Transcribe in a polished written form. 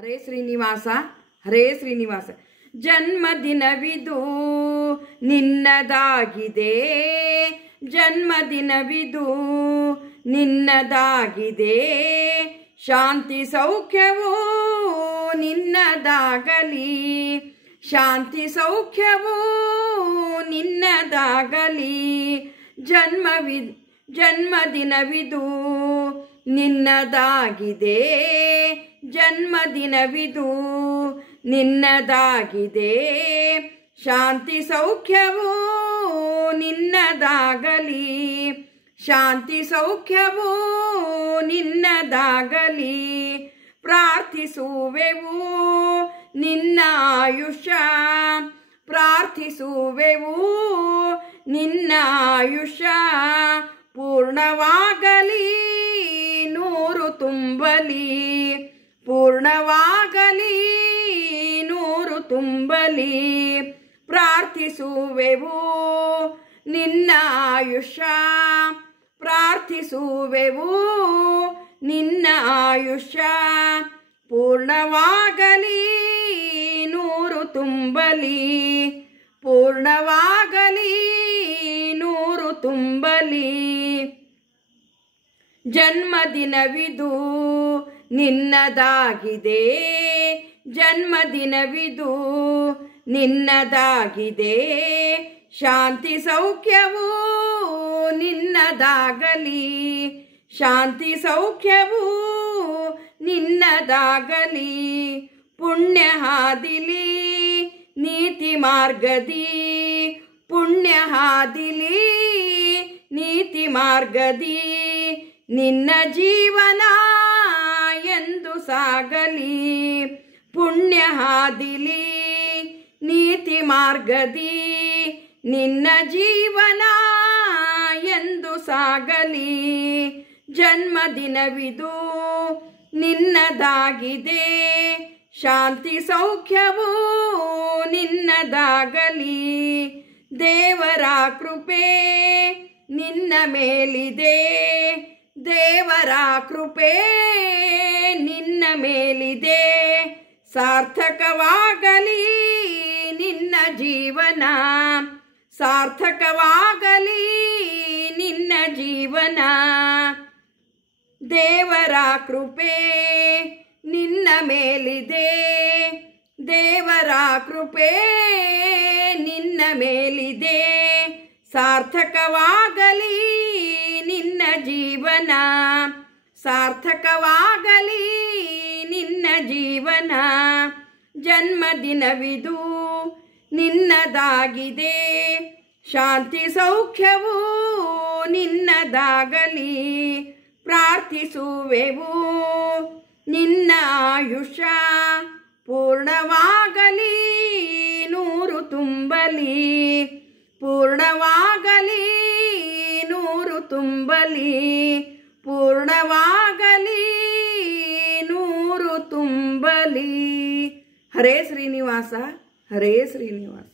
ಹರೇ ಶ್ರೀನಿವಾಸ ಹರೇ ಶ್ರೀನಿವಾಸ. ಜನ್ಮದಿನವಿದು ನಿನ್ನದಾಗಿದೆ, ಜನ್ಮದಿನವಿದು ನಿನ್ನದಾಗಿದೆ, ಶಾಂತಿ ಸೌಖ್ಯವೂ ನಿನ್ನದಾಗಲಿ, ಶಾಂತಿ ಸೌಖ್ಯವೂ ನಿನ್ನದಾಗಲಿ. ಜನ್ಮದಿನವಿದು ನಿನ್ನದಾಗಿದೆ, ಜನ್ಮದಿನವಿದು ನಿನ್ನದಾಗಿದೆ, ಶಾಂತಿ ಸೌಖ್ಯವೂ ನಿನ್ನದಾಗಲಿ, ಶಾಂತಿ ಸೌಖ್ಯವೂ ನಿನ್ನದಾಗಲಿ. ಪ್ರಾರ್ಥಿಸುವೆವು ನಿನ್ನ ಆಯುಷ್ಯ, ಪ್ರಾರ್ಥಿಸುವೆವು ನಿನ್ನ ಆಯುಷ್ಯ ಪೂರ್ಣವಾಗಲಿ, ನೂರು ತುಂಬಲಿ, ಪೂರ್ಣವಾಗಲಿ, ನೂರು ತುಂಬಲಿ. ಪ್ರಾರ್ಥಿಸುವೆವು ನಿನ್ನ ಆಯುಷ್ಯ, ಪ್ರಾರ್ಥಿಸುವೆವು ನಿನ್ನ ಆಯುಷ್ಯ ಪೂರ್ಣವಾಗಲಿ, ನೂರು ತುಂಬಲಿ, ಪೂರ್ಣವಾಗಲಿ, ನೂರು ತುಂಬಲಿ. ಜನ್ಮದಿನವಿದು ನಿನ್ನದಾಗಿದೆ, ಜನ್ಮದಿನವಿದು ನಿನ್ನದಾಗಿದೆ, ಶಾಂತಿ ಸೌಖ್ಯವೂ ನಿನ್ನದಾಗಲಿ, ಶಾಂತಿ ಸೌಖ್ಯವೂ ನಿನ್ನದಾಗಲಿ. ಪುಣ್ಯ ಹಾದಿಲಿ ನೀತಿ ಮಾರ್ಗದಿ, ಪುಣ್ಯ ಹಾದಿಲಿ ನೀತಿ ಮಾರ್ಗದಿ, ನಿನ್ನ ಜೀವನ ಎಂದು ಸಾಗಲಿ. ಪುಣ್ಯ ಹಾದಿಲಿ ನೀತಿ ಮಾರ್ಗದಿ, ನಿನ್ನ ಜೀವನ ಎಂದು ಸಾಗಲಿ. ಜನ್ಮದಿನವಿದು ನಿನ್ನದಾಗಿದೆ, ಶಾಂತಿ ಸೌಖ್ಯವೂ ನಿನ್ನದಾಗಲಿ. ದೇವರ ಕೃಪೆ ನಿನ್ನ ಮೇಲಿದೆ, ದೇವರ ಕೃಪೆ ನಿನ್ನ ಮೇಲಿದೆ, ಸಾರ್ಥಕವಾಗಲಿ ನಿನ್ನ ಜೀವನ, ಸಾರ್ಥಕವಾಗಲಿ ನಿನ್ನ ಜೀವನ. ದೇವರ ಕೃಪೆ ನಿನ್ನ ಮೇಲಿದೆ, ದೇವರ ಕೃಪೆ ನಿನ್ನ ಮೇಲಿದೆ, ಸಾರ್ಥಕವಾಗಲಿ ನಿನ್ನ ಜೀವನ, ಸಾರ್ಥಕವಾಗಲಿ ನಿನ್ನ ಜೀವನ. ಜನ್ಮದಿನವಿದು ನಿನ್ನದಾಗಿದೆ, ಶಾಂತಿ ಸೌಖ್ಯವೂ ನಿನ್ನದಾಗಲಿ. ಪ್ರಾರ್ಥಿಸುವೆವು ನಿನ್ನ ಆಯುಷ್ಯ ಪೂರ್ಣವಾಗಲಿ, ನೂರು ತುಂಬಲಿ, ಪೂರ್ಣವಾಗಲಿ, ನೂರು ತುಂಬಲಿ, ಪೂರ್ಣವಾಗಲಿ, ನೂರು ತುಂಬಲಿ. ಹರೇ ಶ್ರೀನಿವಾಸ ಹರೇ ಶ್ರೀನಿವಾಸ.